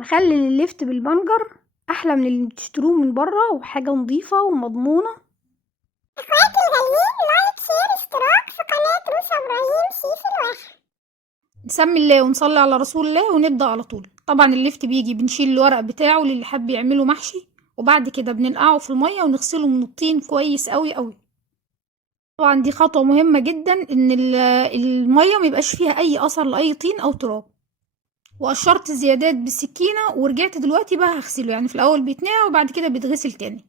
مخلل اللفت بالبنجر احلى من اللي بتشتروه من بره، وحاجه نظيفه ومضمونه. اخواتي الغاليين، لايك شير اشتراك في قناة روشا ابراهيم شيف الواحد. نسمي الله ونصلي على رسول الله ونبدا على طول. طبعا اللفت بيجي بنشيل الورق بتاعه للي حب يعمله محشي، وبعد كده بننقعه في الميه ونغسله من الطين كويس قوي قوي. طبعا دي خطوه مهمه جدا ان الميه ميبقاش فيها اي اثر لاي طين او تراب. وقشرت الزيادات بالسكينه ورجعت دلوقتي بقى هغسله، يعني في الاول بيتنقع وبعد كده بيتغسل تاني.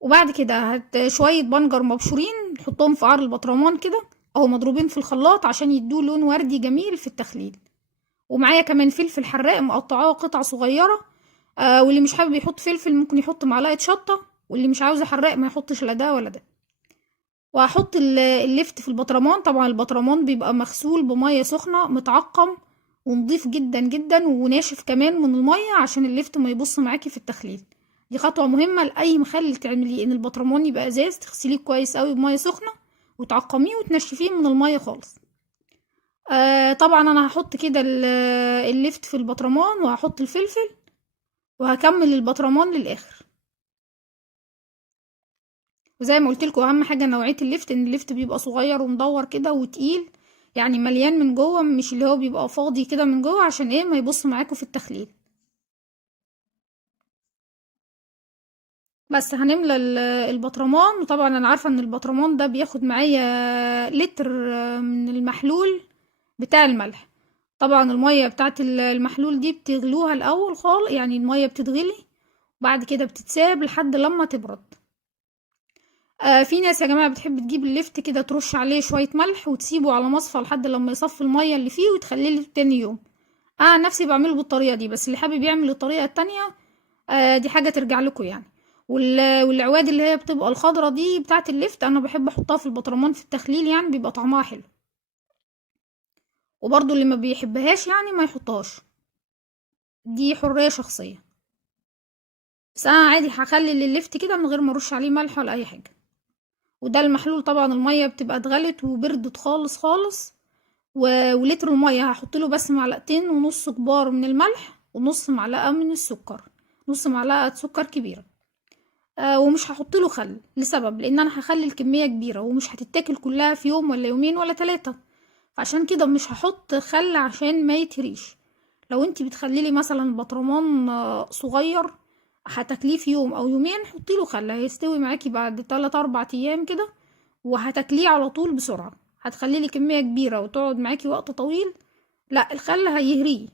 وبعد كده شوية بنجر مبشورين نحطهم في قعر البطرمان كده او مضروبين في الخلاط عشان يدوه لون وردي جميل في التخليل. ومعايا كمان فلفل حراق مقطعاه قطع صغيرة. واللي مش حابب يحط فلفل ممكن يحط معلقة شطة، واللي مش عاوز حراق ما يحطش لا ده ولا ده. وهحط اللفت في البطرمان. طبعا البطرمان بيبقى مغسول بمية سخنة متعقم ونضيف جدا جدا وناشف كمان من المية عشان اللفت ما يبص معاكي في التخليل. دي خطوة مهمة لأي مخلل تعمليه، ان البطرمان يبقى ازاز تغسليه كويس قوي بمية سخنة وتعقميه وتنشفيه من المية خالص. طبعا انا هحط كده اللفت في البطرمان وهحط الفلفل وهكمل البطرمان للاخر. وزي ما قلت لكم اهم حاجه نوعيه اللفت، ان اللفت بيبقى صغير ومدور كده وتقيل، يعني مليان من جوه، مش اللي هو بيبقى فاضي كده من جوه عشان ايه ما يبص معاكم في التخليل. بس هنملى البطرمان. وطبعا انا عارفه ان البطرمان ده بياخد معايا لتر من المحلول بتاع الملح. طبعا الميه بتاعت المحلول دي بتغلوها الاول خالص، يعني الميه بتتغلي وبعد كده بتتساب لحد لما تبرد. في ناس يا جماعة بتحب تجيب اللفت كده ترش عليه شوية ملح وتسيبه على مصفى لحد لما يصفي المية اللي فيه وتخليه تاني يوم. انا نفسي بعمله بالطريقة دي، بس اللي حابب يعمل الطريقة التانية دي حاجة ترجع لكم يعني. والعواد اللي هي بتبقى الخضرة دي بتاعة اللفت انا بحب احطها في البطرمان في التخليل، يعني بيبقى طعمها حلو. وبرضو اللي ما بيحبهاش يعني ما يحطهاش، دي حرية شخصية. بس انا عادي هخلي اللفت كده من غير ما ارش عليه ملح ولا اي حاجة. وده المحلول. طبعا المية بتبقى اتغلت وبردت خالص خالص. ولتر المية هحط له بس معلقتين ونص كبار من الملح ونص معلقة من السكر، نص معلقة سكر كبيرة. ومش هحط له خل لسبب، لان انا هخلي الكمية كبيرة ومش هتتاكل كلها في يوم ولا يومين ولا 3، فعشان كده مش هحط خل عشان ما يتهريش. لو انتي بتخليلي مثلا بطرمان صغير هتاكليه في يوم او يومين حطيله خل، هيستوي معاكي بعد 3-4 ايام كده وهتاكليه على طول بسرعة. هتخليلي كمية كبيرة وتقعد معاكي وقت طويل، لا الخل هيهريه.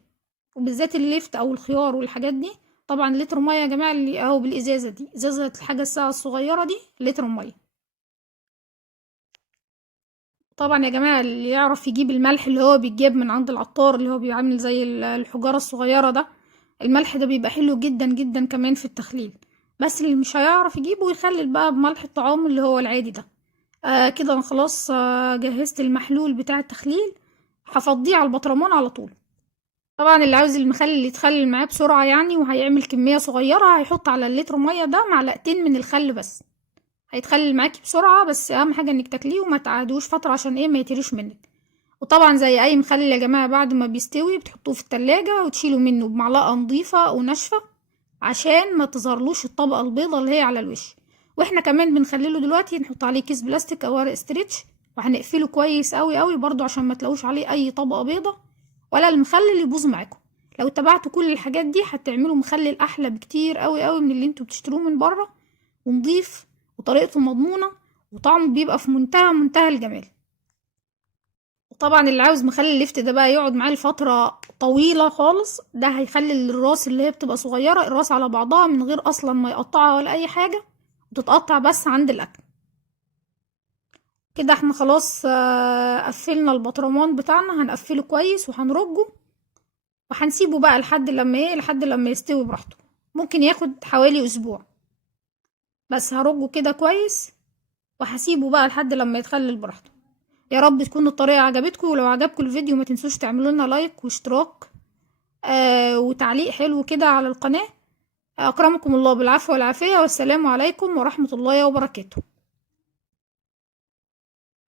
وبالذات الليفت او الخيار والحاجات دي. طبعا لتر مية يا جماعة اللي اهو بالازازة دي، ازازة الحاجة الساعة الصغيرة دي لتر مية. طبعا يا جماعة اللي يعرف يجيب الملح اللي هو بيتجاب من عند العطار اللي هو بيعمل زي الحجارة الصغيرة ده، الملح ده بيبقى حلو جدا جدا كمان في التخليل. بس اللي مش هيعرف يجيبه يخلل بقى بملح الطعام اللي هو العادي ده. كده انا خلاص جهزت المحلول بتاع التخليل، هفضيه على البطرمان على طول. طبعا اللي عاوز المخلل يتخلل معاه بسرعة يعني وهيعمل كمية صغيرة هيحط على اللتر مية ده معلقتين من الخل بس، هيتخلل معاكي بسرعة. بس اهم حاجة انك تاكليه وما تقعدوش فترة عشان ايه ما يتريش منك. وطبعا زي اي مخلل يا جماعة بعد ما بيستوي بتحطوه في التلاجة وتشيلوا منه بمعلقة نظيفة وناشفة عشان ما تظهرلوش الطبقة البيضة اللي هي على الوش. واحنا كمان بنخلله دلوقتي نحط عليه كيس بلاستيك او ورق استرتش وهنقفله كويس قوي قوي برضو عشان ما تلاقوش عليه اي طبقة بيضة ولا المخلل يبوظ معاكم. لو اتبعتوا كل الحاجات دي هتعملوا مخلل احلى بكتير قوي قوي من اللي انتوا بتشتروه من بره، ونضيف وطريقته مضمونة وطعمه بيبقى في منتهى الجمال. وطبعا اللي عاوز مخلي اللفت ده بقى يقعد معاه لفترة طويلة خالص، ده هيخلي الراس اللي هي بتبقى صغيرة الراس على بعضها من غير اصلا ما يقطعها ولا اي حاجة، وتتقطع بس عند الاكل. كده احنا خلاص قفلنا البطرمان بتاعنا، هنقفله كويس وهنرجه وهنسيبه بقى لحد لما يستوي براحته. ممكن ياخد حوالي اسبوع. بس هرجه كده كويس وهسيبه بقى لحد لما يتخلل براحته. يا رب تكون الطريقة عجبتكم، ولو عجبكم الفيديو ما تنسوش تعملوا لنا لايك واشتراك وتعليق حلو كده على القناة. أكرمكم الله بالعفو والعافية، والسلام عليكم ورحمة الله وبركاته.